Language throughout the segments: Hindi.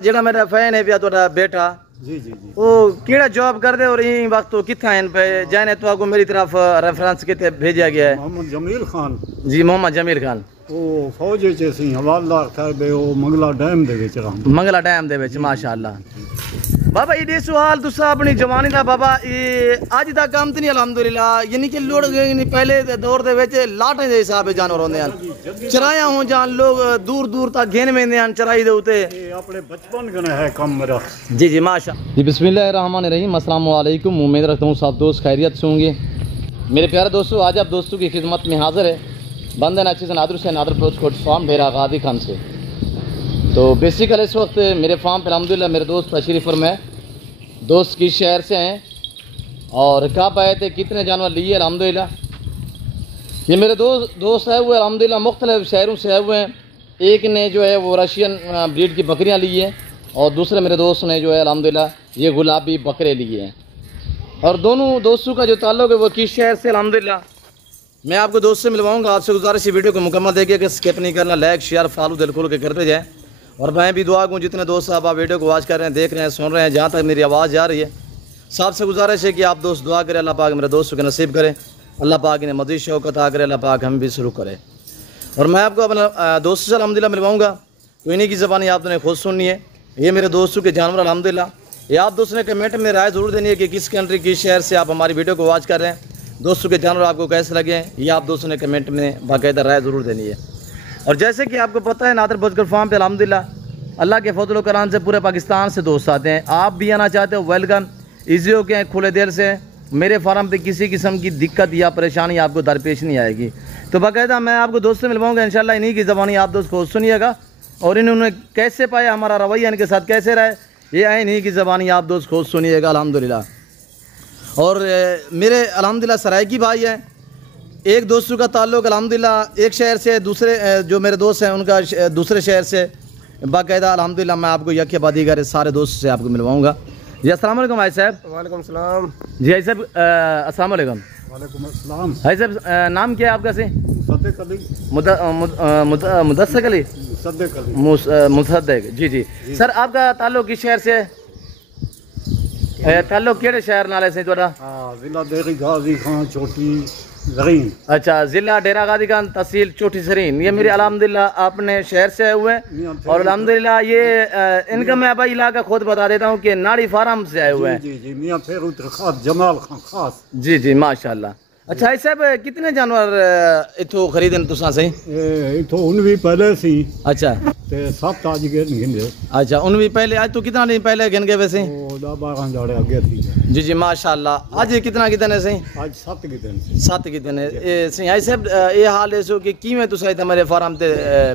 जेड़ा मेरा फैन है पिया तोड़ा बेटा जी जी जी वो केड़ा जॉब कर दे और इन वक्त तो किथा हैं पे जाने तो आपको मेरी तरफ रेफरेंस के भेजा गया है। मोहम्मद जमील खान जी मोहम्मद जमील खान वो फौज च सी हवालदार साहब वो मंगला डैम दे विच रहंदा मंगला डैम दे विच माशाअल्लाह। बाबा ये सवाल तुसा अपनी जवानी दा बाबा ये अज तक काम तो नहीं अलहमदुलिल्लाह यानी कि लोग पहले दौर दे विच लाटे दे हिसाब जानवर होंदे हैं चराया हो जान लोग दूर दूर तक घेन वेंदे हैं चराई दे उते ये अपने बचपन कने है काम मेरा। जी जी माशा जी बिस्मिल्लाहिर्रहमानिर्रहीम अस्सलाम वालेकुम। उम्मीद रखता हूँ सब दोस्त खैरियत से होंगे। मेरे प्यारे दोस्तों आज आप दोस्तों की खिदमत में हाजिर है बंदे नाची से नादर से नादर प्रोच कोट फार्म भेरा गादी खान से। तो बेसिकल इस वक्त मेरे फार्म पर अलहमदिल्ला मेरे दोस्त तशरीफ़ में दोस्त की शहर से हैं और कब आए थे कितने जानवर लिए अलहमदिल्ला। ये मेरे दोस्त है वो अलहमदिल्ला मुख्तलिफ शहरों से आए हुए हैं। एक ने जो है वो रशियन ब्रीड की बकरियां ली हैं और दूसरे मेरे दोस्त ने जो है अलहमदिल्ला ये गुलाबी बकरे लिए हैं। और दोनों दोस्तों का जो ताल्लुक है वो किस शहर से अलहमदिल्ला मैं आपको दोस्त से मिलवाऊंगा। आपसे गुजारिश वीडियो को मुकम्मल देखिए कि स्किप नहीं करना, लाइक शेयर फॉलो दिल खोल के करते जाएँ। और मैं भी दुआ दूँ जितने दोस्त साहब आप वीडियो को वॉच कर रहे हैं देख रहे हैं सुन रहे हैं जहाँ तक मेरी आवाज़ जा रही है साहब से गुजारिश है कि आप दोस्त दुआ करें अल्लाह पाक मेरे दोस्तों के नसीब करें, अल्लाह पाक इन्हें मज़ीद शौक़ अता करे, अल्लाह पाक हम भी शुरू करें। और मैं आपको अपना दोस्तों से अलहमदिल्ला मिलवाऊँगा तो इन्हीं की ज़बानी आपने खुद सुननी है। ये मेरे दोस्तों के जानवर अलहमदिल्ला। ये आप दोस्तों ने कमेंट में राय ज़रूर देनी है कि किस कंट्री किस शहर से आप हमारी वीडियो को वॉच कर रहे हैं, दोस्तों के जानवर आपको कैसे लगे हैं ये आप दोस्तों ने कमेंट में बाकायदा राय ज़रूर देनी है। और जैसे कि आपको पता है नादर बजकर फार्म पे अलहमदिल्ला अल्लाह के फजल कराम से पूरे पाकिस्तान से दोस्त आते हैं। आप भी आना चाहते हो वेलकम, ईजी हो के खुले दिल से। मेरे फार्म पे किसी किस्म की दिक्कत या परेशानी आपको दरपेश नहीं आएगी। तो बाकायदा मैं आपको दोस्त से मिलवाऊंगा इंशाल्लाह। इन्हीं की ज़बानी आप दोस्त को सुनिएगा और इन्होंने कैसे पाया हमारा रवैया इनके साथ कैसे रहे ये आए इन्हीं की ज़बानी आप दोस्त खुद सुनिएगा अल्हम्दुलिल्लाह। और मेरे अल्हम्दुलिल्लाह सरायकी भाई हैं, एक दोस्तों का ताल्लुक़ अल्हम्दुलिल्लाह एक शहर से, दूसरे जो मेरे दोस्त हैं उनका दूसरे शहर से बाकायदा अल्हम्दुलिल्लाह। मैं आपको यके बाद दीगर सारे दोस्त से आपको मिलवाऊंगा। जी अस्सलाम वालेकुम भाई साहब। वालेकुम सलाम। जी भाई साहब अस्सलाम वालेकुम। वालेकुम अस्सलाम। भाई साहब नाम क्या है आपका से? मुसद्दिक अली। मुदस्सिक अली। मुसद्दिक अली। मुसद्दिक जी जी। सर आपका ताल्लुक़ किस शहर से है? ताल्लुक़ केड़े शहर नाले से तुहाडा? हां जिला डेरा गाजी खान चोटी ज़रीन। अच्छा जिला डेरा गाजी खान तहसील चोटी ज़रीन। ये मेरे अल्हम्दुलिल्लाह अपने शहर से आए हुए हैं और अल्हम्दुलिल्लाह ये इनका मैं भाई इलाका खुद बता देता हूँ कि नाड़ी फार्म से आए हुए हैं। जी जी मियां फेरू खास जमाल खान खास। जी जी माशाल्लाह। अच्छा भाई साहब कितने जानवर इथों खरीदे तुसां से? इथों उन भी पहले सी। अच्छा ते 7 आज गिनदे। अच्छा उन भी पहले आज तो कितना दिन पहले गिन गए वैसे? ओ 10-12 जाड़े आगे थी। जी जी माशाल्लाह। आज कितना कितने है सही? आज 7 के दिन। 7 के दिन है सही। आई साहब ये हाल है सो कि किवें तुसा इधर मेरे फार्म ते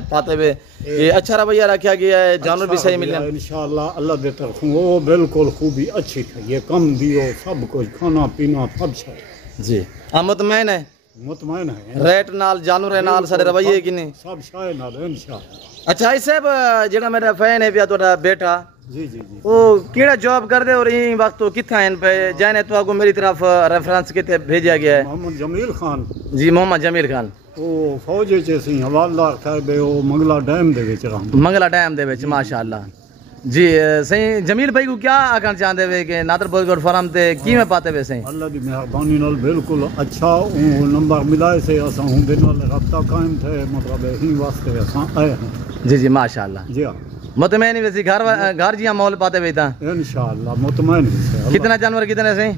पाते हुए ये अच्छा रवैया रखा गया है, जानवर भी सही मिले इंशाल्लाह अल्लाह दे तरफ वो बिल्कुल खूबी अच्छी है। ये कम दियो सब कुछ खाना पीना सब है जी। आप मुतमैन है? मुतमैन है रेट नाल जानवर नाल सारे रवैये कि नहीं सब शाय नाल इंशाल्लाह। अच्छा आई साहब जेड़ा मेरा फैन है पिया तोड़ा बेटा जी जी जी वो केड़ा जॉब कर दे और इन वक्त तो किथा हैं पे जाने तो आपको मेरी तरफ रेफरेंस के भेजा गया है। मोहम्मद जमील खान। जी मोहम्मद जमील खान वो फौज च सी हवालदार साहब वो मंगला डैम दे विच रहंदा। मंगला डैम दे विच माशाअल्लाह। जी सही जमील भाई को क्या आखना चाहते वे कि नादर बजगढ़ फार्म ते किवें पाते वे सही? अल्लाह दी मेहरबानी नाल बिल्कुल अच्छा नंबर मिलाए से असां हुंदे नाल राब्ता कायम थे मतलब ही वास्ते असां आए हैं। जी जी माशाअल्लाह। जी हां मुतमैन वैसे घर जिया माहौल पाते वे ता इंशाल्लाह मुतमैन है। कितना जानवर कितने सही?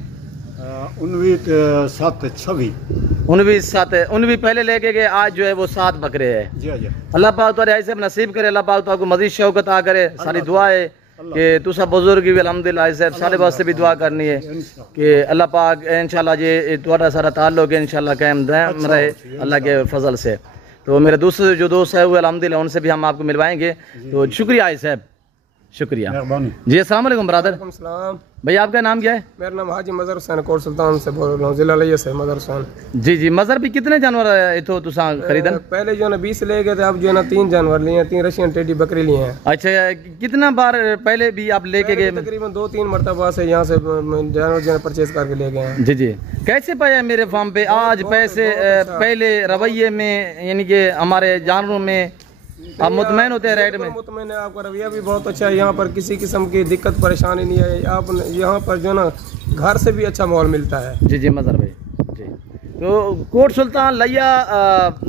19 पहले लेके गए आज जो है वो 7 बकरे है। जी जी अल्लाह पाक तुहाडे ऐसे नसीब करे, अल्लाह पाक तुहाको मजीद शौक़ अता करे। सारी दुआ है कि तुसा बुजुर्ग भी अल्हम्दुलिल्लाह साहब सारे वास्ते भी दुआ करनी है कि अल्लाह पाक इंशाल्लाह जे तुहाडा सारा ताल्लुक है इंशाल्लाह कायम दायम रहे अल्लाह के फजल से। तो मेरे दूसरे जो दोस्त है वो अल्हम्दुलिल्लाह उनसे भी हम आपको मिलवाएंगे। तो शुक्रिया आई साहब शुक्रिया जी। अस्सलाम वालेकुम ब्रदर। भैया आपका नाम क्या है? मेरा नाम हाजी मजहर हुसैन कोट सुल्तान से बोल रहा हूँ, जिला लिया से मजहर हुसैन। जी जी मजहर भी कितने जानवर इतो तुसा खरीदन? पहले जो है ना 20 ले गए थे, अब जो है ना 3 जानवर लिए हैं, 3 रशियन टेडी बकरी लिए हैं। अच्छा कितना बार पहले भी आप लेके गए? तकरीबन 2-3 मरतबा से यहाँ से जानवर जो है परचेज करके ले गए हैं। जी जी कैसे पाया मेरे फार्म पे आज पैसे पहले रवैये में यानी कि हमारे जानवरों में आप मुतमैन होते हैं रेट में? मुतमैन है, आपका रवैया भी बहुत अच्छा है। यहाँ पर किसी किस्म की दिक्कत परेशानी नहीं है। आप यहाँ पर जो ना घर से भी अच्छा माहौल मिलता है। जी जी मज़हर भाई जी। तो कोट सुल्तान लिया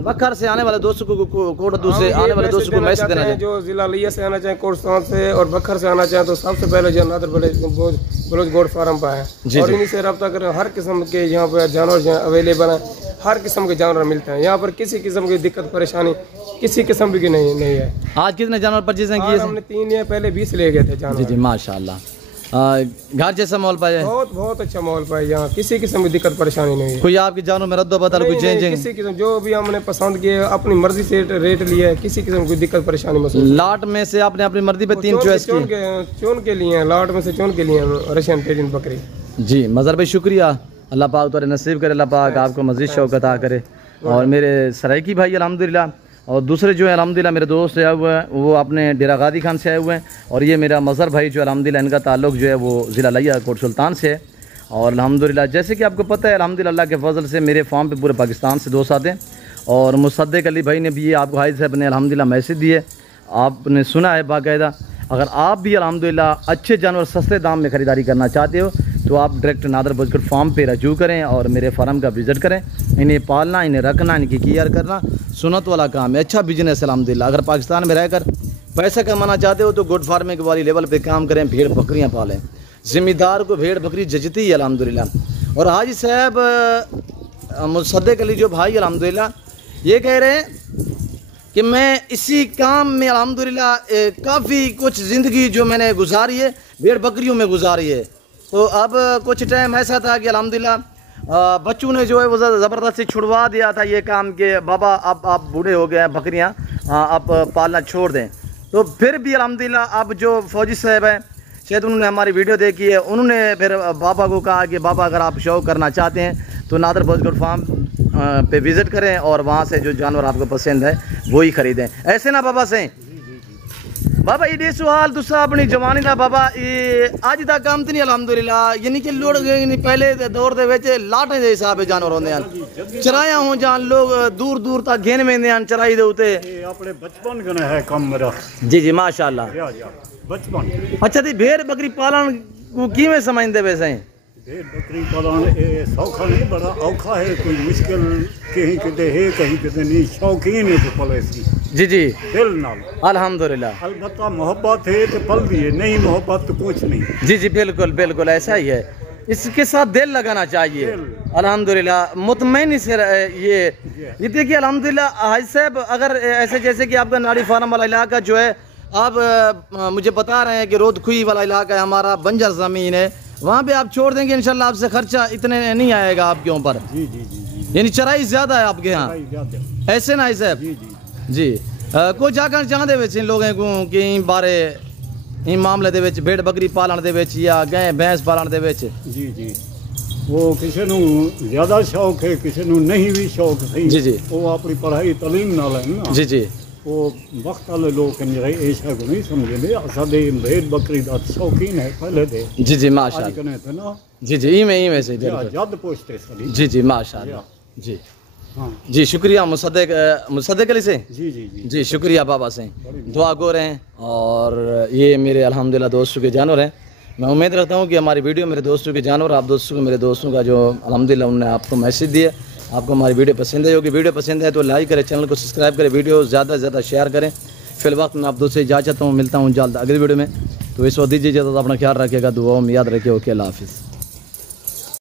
बखर से आने वाले दोस्तों को कोट से आने वाले दोस्तों को मैसेज देना है जो जिला लिया से आना चाहें, कोट सुल्तान से और बखर से आना चाहें, तो सबसे पहले जो नादर बलोच गोट फार्म पर है और इन्हीं से रब्ता करें। हर किस्म के यहाँ पर जानवर अवेलेबल हैं, हर किस्म के जानवर मिलते हैं यहाँ पर। किसी किस्म की दिक्कत परेशानी किसी किस्म की नहीं है। आज कितने जानवर परचेज किए? हमने 3 लिए, पहले 20 ले गए थे जानवर। जी जी माशाल्लाह। घर जैसा माहौल पाया? बहुत अच्छा माहौल पाया यहाँ, किसी किस्म की दिक्कत परेशानी नहीं है। कोई आपके जानवर में रद्द बदल कोई चेंज? किसी किस्म जो भी हमने पसंद किए अपनी मर्जी से रेट लिया है, किसी किस्म की दिक्कत परेशानी महसूस। लाट में से आपने अपनी मर्जी पे 3 चॉइस की? चुन के लिए लाट में से चुन के लिए रशियन टेरियन बकरी। जी मज़हर भाई शुक्रिया, अल्लाह पाक तुम्हारे नसीब करे, अल्लाह पाक आपको मज़ीद शौक़ अता करे। और मेरे सराइकी भाई अल्हम्दुलिल्लाह और दूसरे जो है अल्हम्दुलिल्लाह मेरे दोस्त आए हुए हैं वो अपने डेरा गादी खान से आए हुए हैं। और ये मेरा मज़हर भाई जो अल्हम्दुलिल्लाह इनका ताल्लुक़ जो है वो ज़िला लिया कोट सुल्तान से है। और अल्हम्दुलिल्लाह जैसे कि आपको पता है अल्हम्दुलिल्लाह अल्लाह के फजल से मेरे फार्म पे पूरे पाकिस्तान से दोस्त आते हैं। और मुसद्दिक अली भाई ने भी ये आपको हाई साहब ने अल्हम्दुलिल्लाह मैसेज दिए, आपने सुना है बाकायदा। अगर आप भी अल्हम्दुलिल्लाह अच्छे जानवर सस्ते दाम में ख़रीदारी करना चाहते हो तो आप डायरेक्ट नादर बजकर फार्म पे रजू करें और मेरे फार्म का विज़िट करें। इन्हें पालना, इन्हें रखना, इनकी केयर करना सुन्नत वाला काम है, अच्छा बिजनेस है अल्हम्दुलिल्लाह। अगर पाकिस्तान में रहकर पैसा कमाना चाहते हो तो गुड फार्मिंग वाली लेवल पे काम करें, भेड़ बकरियां पालें। ज़िम्मेदार को भेड़ बकरी जचती है अल्हम्दुलिल्लाह। और हाजी साहब मुसद्दिक अली जो भाई अल्हम्दुलिल्लाह ये कह रहे हैं कि मैं इसी काम में अल्हम्दुलिल्लाह काफ़ी कुछ ज़िंदगी जो मैंने गुजारी है भेड़ बकरियों में गुजारी है। तो अब कुछ टाइम ऐसा था कि अल्हम्दुलिल्लाह बच्चों ने जो है वो ज़बरदस्ती छुड़वा दिया था ये काम के बाबा अब आप बूढ़े हो गए हैं, बकरियां आप पालना छोड़ दें। तो फिर भी अल्हम्दुलिल्लाह अब जो फौजी साहब हैं शायद उन्होंने हमारी वीडियो देखी है, उन्होंने फिर बाबा को कहा कि बाबा अगर आप शौक़ करना चाहते हैं तो नादर बजगढ़ फार्म पे विज़िट करें और वहाँ से जो जानवर आपको पसंद है वही ख़रीदें। ऐसे ना बाबा से बाबा ये सवाल तुसा अपनी जवानी का बाबा ये अज तक काम तो नहीं अल्हम्दुलिल्लाह यानी कि लोग पहले दौर के लाटे के हिसाब से जानवर होंगे हैं चराया हो जान लोग दूर दूर तक घेन वेंदे हैं चराई दे उते अपने बचपन का है कम मेरा। जी जी माशाल्लाह बचपन। अच्छा ती भेड़ बकरी पालन को किवें समझदे वैसे? भेड़ बकरी पालन सौखा नहीं, बड़ा औखा है, कोई मुश्किल कहीं किते है कहीं किते नहीं, शौकीन है तो पले सी जी जी दिल नाल अल्हम्दुलिल्लाह। अलबत्ता मोहब्बत है तो पल भी है, नहीं मोहब्बत तो कुछ नहीं। जी जी बिल्कुल बिल्कुल ऐसा ही है, इसके साथ दिल लगाना चाहिए अल्हम्दुलिल्लाह मुतमईन से ये देखिए अल्हम्दुलिल्लाह। हाजी साहब अगर ऐसे जैसे कि आपका नाड़ी फार्म वाला इलाका जो है आप मुझे बता रहे हैं कि रोदखुई वाला इलाका है हमारा, बंजर ज़मीन है, वहाँ पे आप छोड़ देंगे इंशाल्लाह आपसे खर्चा इतने नहीं आएगा आपके ऊपर। जी जी जी यानी चराई ज़्यादा है आपके यहाँ, ऐसे ना हाजी साहब? जी जी कोई जाकर चाहते इन लोगों को कि इन बारे इन मामले दे विच भेड़ बकरी पालन दे विच या गाय भैंस पालन दे विच? जी जी वो किसी नू ज़्यादा शौक है, किसी नू नहीं भी शौक सही। जी जी वो अपनी पढ़ाई तालीम नाल है ना। जी जी वो वक्त वाले लोग ऐसा को नहीं समझे असादे भेड़ बकरी का शौकीन है पहले थे। जी जी माशाल्लाह थे ना। जी जी इवें से जद पोछते सही। जी जी माशाल्लाह जी हाँ जी शुक्रिया मुसद्दिक अली से। जी जी जी जी शुक्रिया बाबा से, दुआ गो रहे हैं। और ये मेरे अल्हम्दुलिल्लाह दोस्तों के जानवर हैं। मैं उम्मीद रखता हूँ कि हमारी वीडियो मेरे दोस्तों के जानवर आप दोस्तों को मेरे दोस्तों का जो अल्हम्दुलिल्लाह उन्होंने आपको मैसेज दिया, आपको हमारी वीडियो पसंद है होगी। वीडियो पसंद है तो लाइक करें, चैनल को सब्सक्राइब करें, वीडियो ज़्यादा से ज़्यादा शेयर करें। फिल वक्त मैं आप दोस्तों से इजाज़त हूँ, मिलता हूँ जल्द अगली वीडियो में। तो इस वक्त दीजिए इजाज़त, अपना ख्याल रखिएगा, दुआओं में याद रखिए। ओके अल्लाह हाफिज़।